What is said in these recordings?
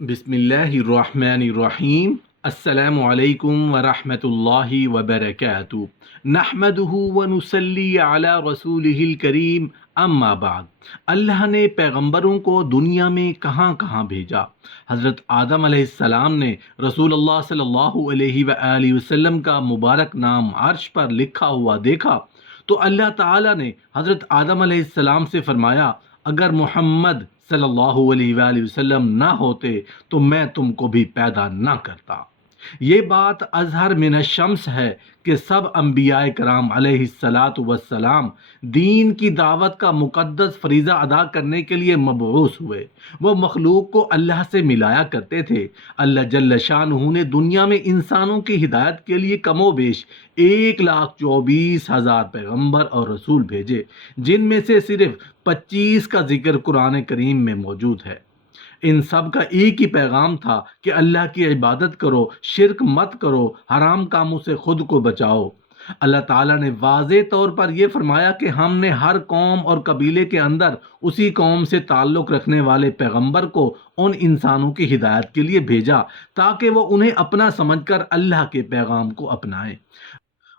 بسم اللہ الرحمن الرحیم۔ السلام علیکم ورحمۃ اللہ وبرکاتہ۔ نحمدہ ونصلی علی رسولہ الکریم، اما بعد۔ اللہ نے پیغمبروں کو دنیا میں کہاں کہاں بھیجا؟ حضرت آدم علیہ السلام نے رسول اللہ صلی اللہ علیہ وآلہ وسلم کا مبارک نام عرش پر لکھا ہوا دیکھا تو اللہ تعالیٰ نے حضرت آدم علیہ السلام سے فرمایا، اگر محمد صلی اللہ علیہ وآلہ وسلم نہ ہوتے تو میں تم کو بھی پیدا نہ کرتا۔ یہ بات اظہر من الشمس ہے کہ سب انبیاء کرام علیہ الصلاۃ والسلام دین کی دعوت کا مقدس فریضہ ادا کرنے کے لیے مبعوث ہوئے۔ وہ مخلوق کو اللہ سے ملایا کرتے تھے۔ اللہ جل شانہ نے دنیا میں انسانوں کی ہدایت کے لیے کم و بیش 1,24,000 پیغمبر اور رسول بھیجے، جن میں سے صرف 25 کا ذکر قرآن کریم میں موجود ہے۔ ان سب کا ایک ہی پیغام تھا کہ اللہ کی عبادت کرو، شرک مت کرو، حرام کاموں سے خود کو بچاؤ۔ اللہ تعالیٰ نے واضح طور پر یہ فرمایا کہ ہم نے ہر قوم اور قبیلے کے اندر اسی قوم سے تعلق رکھنے والے پیغمبر کو ان انسانوں کی ہدایت کے لیے بھیجا تاکہ وہ انہیں اپنا سمجھ کر اللہ کے پیغام کو اپنائیں۔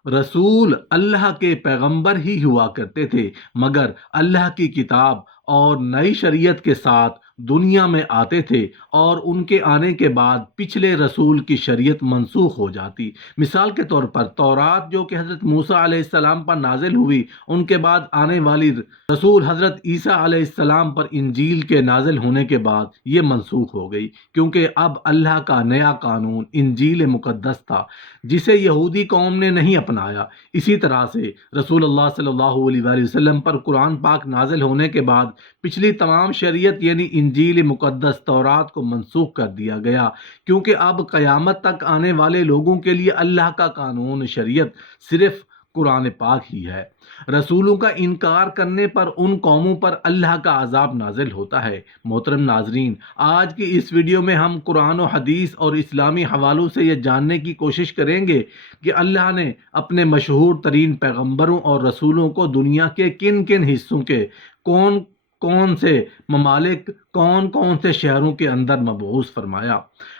رسول اللہ کے پیغمبر ہی ہوا کرتے تھے، مگر اللہ کی کتاب اور نئی شریعت کے ساتھ دنیا میں آتے تھے اور ان کے آنے کے بعد پچھلے رسول کی شریعت منسوخ ہو جاتی۔ مثال کے طور پر تورات جو کہ حضرت موسیٰ علیہ السلام پر نازل ہوئی، ان کے بعد آنے والی رسول حضرت عیسیٰ علیہ السلام پر انجیل کے نازل ہونے کے بعد یہ منسوخ ہو گئی، کیونکہ اب اللہ کا نیا قانون انجیل مقدس تھا جسے یہودی قوم نے نہیں اپنایا۔ اسی طرح سے رسول اللہ صلی اللہ علیہ وآلہ وسلم پر قرآن پاک نازل ہونے کے بعد پچھلی تمام شریعت یعنی انجیل مقدس تورات کو منسوخ کر دیا گیا، کیونکہ اب قیامت تک آنے والے لوگوں کے لیے اللہ کا قانون شریعت صرف قرآن پاک ہی ہے۔ رسولوں کا انکار کرنے پر ان قوموں پر اللہ کا عذاب نازل ہوتا ہے۔ محترم ناظرین، آج کی اس ویڈیو میں ہم قرآن و حدیث اور اسلامی حوالوں سے یہ جاننے کی کوشش کریں گے کہ اللہ نے اپنے مشہور ترین پیغمبروں اور رسولوں کو دنیا کے کن کن حصوں کے کون کون سے ممالک، کون کون سے شہروں کے اندر مبعوث فرمایا۔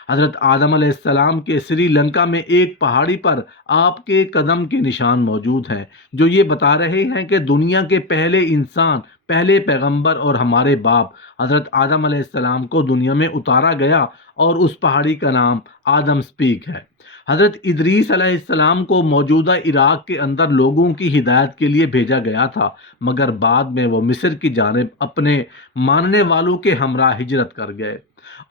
حضرت آدم علیہ السلام کے سری لنکا میں ایک پہاڑی پر آپ کے قدم کے نشان موجود ہیں جو یہ بتا رہے ہیں کہ دنیا کے پہلے انسان، پہلے پیغمبر اور ہمارے باپ حضرت آدم علیہ السلام کو دنیا میں اتارا گیا اور اس پہاڑی کا نام آدم سپیک ہے۔ حضرت ادریس علیہ السلام کو موجودہ عراق کے اندر لوگوں کی ہدایت کے لیے بھیجا گیا تھا، مگر بعد میں وہ مصر کی جانب اپنے ماننے والوں کے ہمراہ ہجرت کر گئے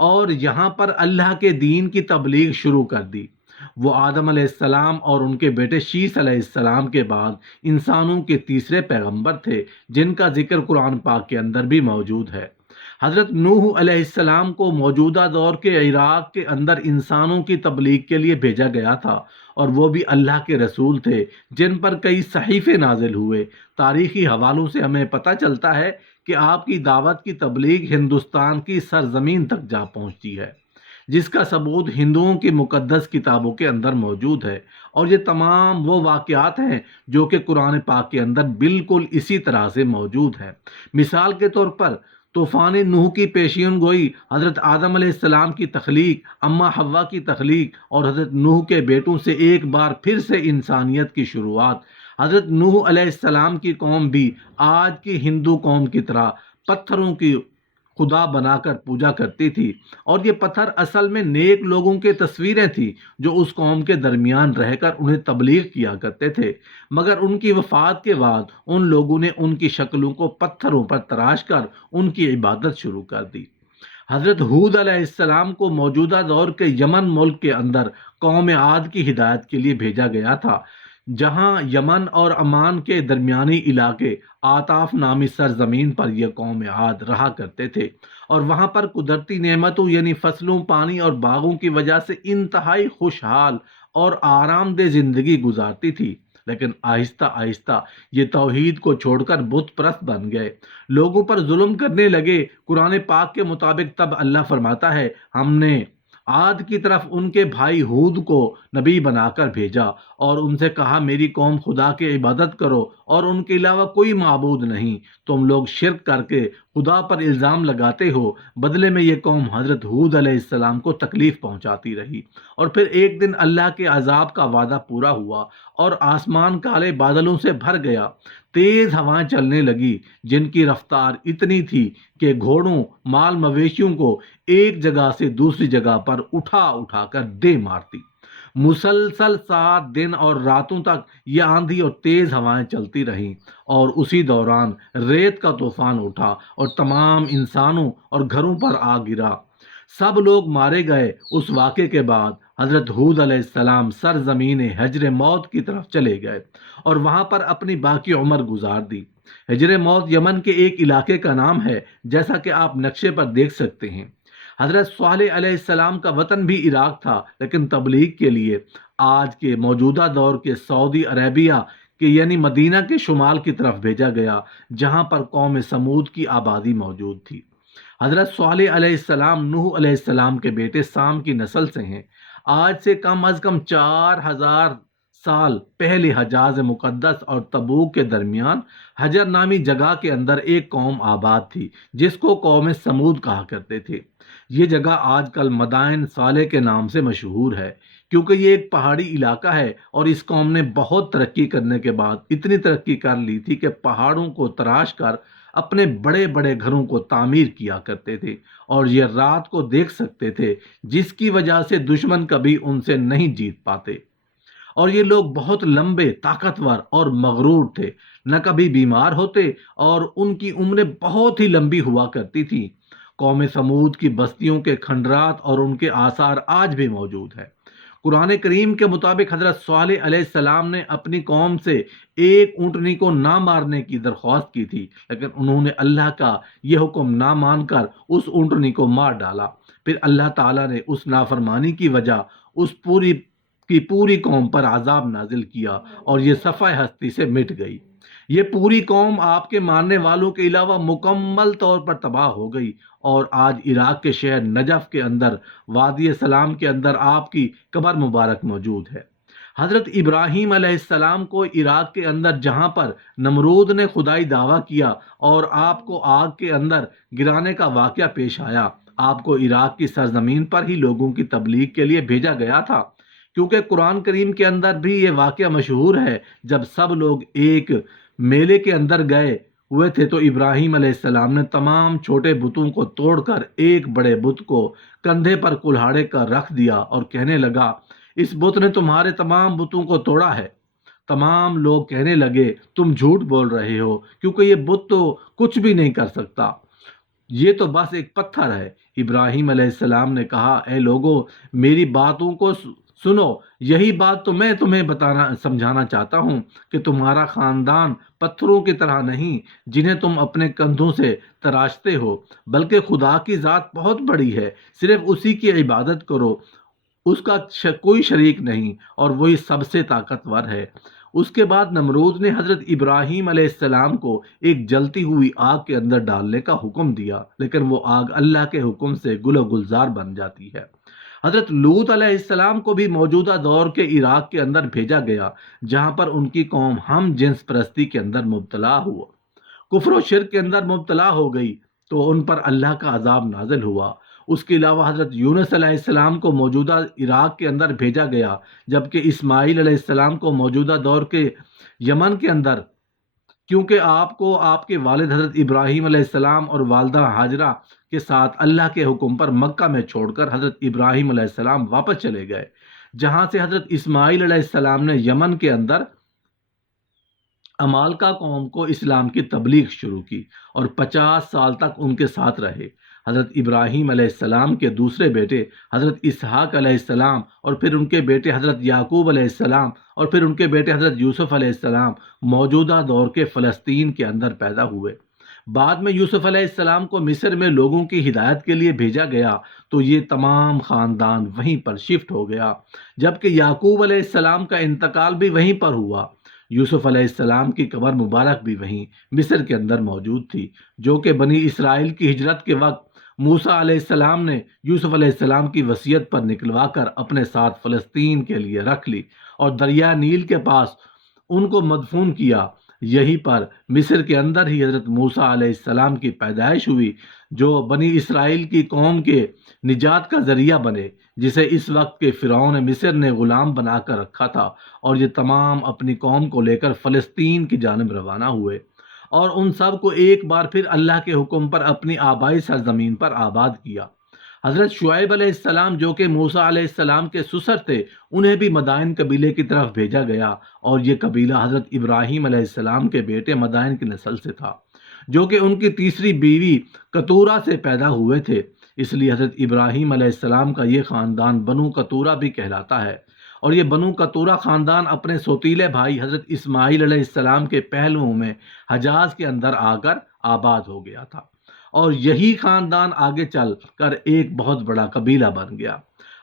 اور یہاں پر اللہ کے دین کی تبلیغ شروع کر دی۔ وہ آدم علیہ السلام اور ان کے بیٹے شیس علیہ السلام کے بعد انسانوں کے تیسرے پیغمبر تھے، جن کا ذکر قرآن پاک کے اندر بھی موجود ہے۔ حضرت نوح علیہ السلام کو موجودہ دور کے عراق کے اندر انسانوں کی تبلیغ کے لیے بھیجا گیا تھا، اور وہ بھی اللہ کے رسول تھے جن پر کئی صحیفے نازل ہوئے۔ تاریخی حوالوں سے ہمیں پتہ چلتا ہے کہ آپ کی دعوت کی تبلیغ ہندوستان کی سرزمین تک جا پہنچتی ہے، جس کا ثبوت ہندوؤں کی مقدس کتابوں کے اندر موجود ہے، اور یہ تمام وہ واقعات ہیں جو کہ قرآن پاک کے اندر بالکل اسی طرح سے موجود ہیں۔ مثال کے طور پر طوفان نوح کی پیشین گوئی، حضرت آدم علیہ السلام کی تخلیق، اماں حوا کی تخلیق اور حضرت نوح کے بیٹوں سے ایک بار پھر سے انسانیت کی شروعات۔ حضرت نوح علیہ السلام کی قوم بھی آج کی ہندو قوم کی طرح پتھروں کی خدا بنا کر پوجا کرتی تھی، اور یہ پتھر اصل میں نیک لوگوں کی تصویریں تھیں جو اس قوم کے درمیان رہ کر انہیں تبلیغ کیا کرتے تھے، مگر ان کی وفات کے بعد ان لوگوں نے ان کی شکلوں کو پتھروں پر تراش کر ان کی عبادت شروع کر دی۔ حضرت ہود علیہ السلام کو موجودہ دور کے یمن ملک کے اندر قوم عاد کی ہدایت کے لیے بھیجا گیا تھا، جہاں یمن اور عمان کے درمیانی علاقے آطاف نامی سرزمین پر یہ قوم عاد رہا کرتے تھے، اور وہاں پر قدرتی نعمتوں یعنی فصلوں، پانی اور باغوں کی وجہ سے انتہائی خوشحال اور آرام دہ زندگی گزارتی تھی۔ لیکن آہستہ آہستہ یہ توحید کو چھوڑ کر بت پرست بن گئے، لوگوں پر ظلم کرنے لگے۔ قرآن پاک کے مطابق تب اللہ فرماتا ہے، ہم نے عاد کی طرف ان کے بھائی ہود کو نبی بنا کر بھیجا اور ان سے کہا، میری قوم خدا کی عبادت کرو اور ان کے علاوہ کوئی معبود نہیں، تم لوگ شرک کر کے خدا پر الزام لگاتے ہو، بدلے میں یہ قوم حضرت ہود علیہ السلام کو تکلیف پہنچاتی رہی۔ اور پھر ایک دن اللہ کے عذاب کا وعدہ پورا ہوا اور آسمان کالے بادلوں سے بھر گیا، تیز ہوائیں چلنے لگی جن کی رفتار اتنی تھی کہ گھوڑوں، مال مویشیوں کو ایک جگہ سے دوسری جگہ پر اٹھا اٹھا کر دے مارتی۔ مسلسل 7 دن اور راتوں تک یہ آندھی اور تیز ہوائیں چلتی رہیں، اور اسی دوران ریت کا طوفان اٹھا اور تمام انسانوں اور گھروں پر آ گرا۔ سب لوگ مارے گئے۔ اس واقعے کے بعد حضرت ہود علیہ السلام سرزمین ہجر موت کی طرف چلے گئے اور وہاں پر اپنی باقی عمر گزار دی۔ ہجر موت یمن کے ایک علاقے کا نام ہے، جیسا کہ آپ نقشے پر دیکھ سکتے ہیں۔ حضرت صالح علیہ السلام کا وطن بھی عراق تھا، لیکن تبلیغ کے لیے آج کے موجودہ دور کے سعودی عربیہ کے یعنی مدینہ کے شمال کی طرف بھیجا گیا، جہاں پر قوم سمود کی آبادی موجود تھی۔ حضرت صالح علیہ السلام نوح علیہ السلام کے بیٹے سام کی نسل سے ہیں۔ آج سے کم از کم 4000 سال پہلے حجاز مقدس اور تبوک کے درمیان حجر نامی جگہ کے اندر ایک قوم آباد تھی جس کو قوم سمود کہا کرتے تھے۔ یہ جگہ آج کل مدائن صالح کے نام سے مشہور ہے، کیونکہ یہ ایک پہاڑی علاقہ ہے اور اس قوم نے بہت ترقی کرنے کے بعد اتنی ترقی کر لی تھی کہ پہاڑوں کو تراش کر اپنے بڑے بڑے گھروں کو تعمیر کیا کرتے تھے اور یہ رات کو دیکھ سکتے تھے، جس کی وجہ سے دشمن کبھی ان سے نہیں جیت پاتے۔ اور یہ لوگ بہت لمبے، طاقتور اور مغرور تھے، نہ کبھی بیمار ہوتے اور ان کی عمریں بہت ہی لمبی ہوا کرتی تھی۔ قوم سمود کی بستیوں کے کھنڈرات اور ان کے آثار آج بھی موجود ہیں۔ قرآن کریم کے مطابق حضرت صالح علیہ السلام نے اپنی قوم سے ایک اونٹنی کو نہ مارنے کی درخواست کی تھی، لیکن انہوں نے اللہ کا یہ حکم نہ مان کر اس اونٹنی کو مار ڈالا۔ پھر اللہ تعالیٰ نے اس نافرمانی کی وجہ اس پوری قوم پر عذاب نازل کیا اور یہ صفحہ ہستی سے مٹ گئی۔ یہ پوری قوم آپ کے ماننے والوں کے علاوہ مکمل طور پر تباہ ہو گئی، اور آج عراق کے شہر نجف کے اندر وادی سلام کے اندر آپ کی قبر مبارک موجود ہے۔ حضرت ابراہیم علیہ السلام کو عراق کے اندر جہاں پر نمرود نے خدائی دعویٰ کیا اور آپ کو آگ کے اندر گرانے کا واقعہ پیش آیا، آپ کو عراق کی سرزمین پر ہی لوگوں کی تبلیغ کے لیے بھیجا گیا تھا، کیونکہ قرآن کریم کے اندر بھی یہ واقعہ مشہور ہے۔ جب سب لوگ ایک میلے کے اندر گئے ہوئے تھے تو ابراہیم علیہ السلام نے تمام چھوٹے بتوں کو توڑ کر ایک بڑے بت کو کندھے پر کلہاڑے کر رکھ دیا اور کہنے لگا، اس بت نے تمہارے تمام بتوں کو توڑا ہے۔ تمام لوگ کہنے لگے، تم جھوٹ بول رہے ہو، کیونکہ یہ بت تو کچھ بھی نہیں کر سکتا، یہ تو بس ایک پتھر ہے۔ ابراہیم علیہ السلام نے کہا، اے لوگو، میری باتوں کو سنو، یہی بات تو میں تمہیں سمجھانا چاہتا ہوں کہ تمہارا خاندان پتھروں کی طرح نہیں جنہیں تم اپنے کندھوں سے تراشتے ہو، بلکہ خدا کی ذات بہت بڑی ہے، صرف اسی کی عبادت کرو، اس کا کوئی شریک نہیں، اور وہی سب سے طاقتور ہے۔ اس کے بعد نمرود نے حضرت ابراہیم علیہ السلام کو ایک جلتی ہوئی آگ کے اندر ڈالنے کا حکم دیا، لیکن وہ آگ اللہ کے حکم سے گل و گلزار بن جاتی ہے۔ حضرت لوط علیہ السلام کو بھی موجودہ دور کے عراق کے اندر بھیجا گیا، جہاں پر ان کی قوم ہم جنس پرستی کے اندر مبتلا ہوا، کفر و شرک کے اندر مبتلا ہو گئی، تو ان پر اللہ کا عذاب نازل ہوا۔ اس کے علاوہ حضرت یونس علیہ السلام کو موجودہ عراق کے اندر بھیجا گیا، جبکہ اسماعیل علیہ السلام کو موجودہ دور کے یمن کے اندر، کیونکہ آپ کو آپ کے والد حضرت ابراہیم علیہ السلام اور والدہ ہاجرہ کے ساتھ اللہ کے حکم پر مکہ میں چھوڑ کر حضرت ابراہیم علیہ السلام واپس چلے گئے، جہاں سے حضرت اسماعیل علیہ السلام نے یمن کے اندر امالکا قوم کو اسلام کی تبلیغ شروع کی اور 50 سال تک ان کے ساتھ رہے۔ حضرت ابراہیم علیہ السلام کے دوسرے بیٹے حضرت اسحاق علیہ السلام اور پھر ان کے بیٹے حضرت یعقوب علیہ السلام اور پھر ان کے بیٹے حضرت یوسف علیہ السلام موجودہ دور کے فلسطین کے اندر پیدا ہوئے۔ بعد میں یوسف علیہ السلام کو مصر میں لوگوں کی ہدایت کے لیے بھیجا گیا تو یہ تمام خاندان وہیں پر شفٹ ہو گیا، جبکہ یعقوب علیہ السلام کا انتقال بھی وہیں پر ہوا۔ یوسف علیہ السلام کی قبر مبارک بھی وہیں مصر کے اندر موجود تھی، جو کہ بنی اسرائیل کی ہجرت کے وقت موسیٰ علیہ السلام نے یوسف علیہ السلام کی وصیت پر نکلوا کر اپنے ساتھ فلسطین کے لیے رکھ لی اور دریا نیل کے پاس ان کو مدفون کیا۔ یہیں پر مصر کے اندر ہی حضرت موسیٰ علیہ السلام کی پیدائش ہوئی، جو بنی اسرائیل کی قوم کے نجات کا ذریعہ بنے، جسے اس وقت کے فرعون مصر نے غلام بنا کر رکھا تھا، اور یہ تمام اپنی قوم کو لے کر فلسطین کی جانب روانہ ہوئے، اور ان سب کو ایک بار پھر اللہ کے حکم پر اپنی آبائی سرزمین پر آباد کیا۔ حضرت شعیب علیہ السلام جو کہ موسیٰ علیہ السلام کے سسر تھے، انہیں بھی مدائن قبیلے کی طرف بھیجا گیا، اور یہ قبیلہ حضرت ابراہیم علیہ السلام کے بیٹے مدائن کی نسل سے تھا، جو کہ ان کی تیسری بیوی کتورہ سے پیدا ہوئے تھے۔ اس لیے حضرت ابراہیم علیہ السلام کا یہ خاندان بنو کتورہ بھی کہلاتا ہے، اور یہ بنو کتورہ خاندان اپنے سوتیلے بھائی حضرت اسماعیل علیہ السلام کے پہلوؤں میں حجاز کے اندر آ کر آباد ہو گیا تھا، اور یہی خاندان آگے چل کر ایک بہت بڑا قبیلہ بن گیا۔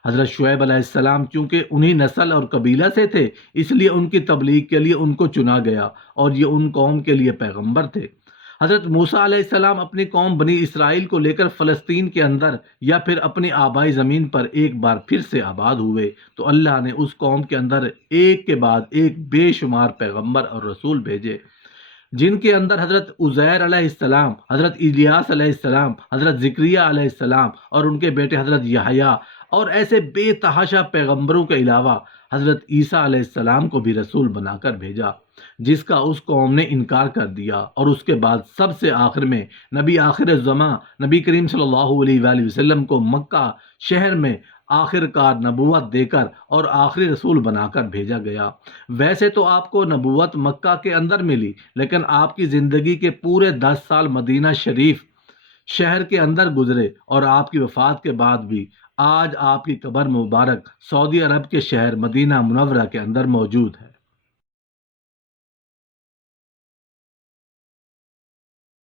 حضرت شعیب علیہ السلام چونکہ انہی نسل اور قبیلہ سے تھے، اس لیے ان کی تبلیغ کے لیے ان کو چنا گیا، اور یہ ان قوم کے لیے پیغمبر تھے۔ حضرت موسیٰ علیہ السلام اپنی قوم بنی اسرائیل کو لے کر فلسطین کے اندر یا پھر اپنی آبائی زمین پر ایک بار پھر سے آباد ہوئے، تو اللہ نے اس قوم کے اندر ایک کے بعد ایک بے شمار پیغمبر اور رسول بھیجے، جن کے اندر حضرت عزیر علیہ السلام، حضرت الیاس علیہ السلام، حضرت زکریہ علیہ السلام اور ان کے بیٹے حضرت یحییٰ، اور ایسے بے تحاشا پیغمبروں کے علاوہ حضرت عیسیٰ علیہ السلام کو بھی رسول بنا کر بھیجا، جس کا اس قوم نے انکار کر دیا۔ اور اس کے بعد سب سے آخر میں نبی آخر الزماں نبی کریم صلی اللہ علیہ وآلہ وسلم کو مکہ شہر میں آخر کار نبوت دے کر اور آخری رسول بنا کر بھیجا گیا۔ ویسے تو آپ کو نبوت مکہ کے اندر ملی، لیکن آپ کی زندگی کے پورے 10 سال مدینہ شریف شہر کے اندر گزرے، اور آپ کی وفات کے بعد بھی آج آپ کی قبر مبارک سعودی عرب کے شہر مدینہ منورہ کے اندر موجود ہے۔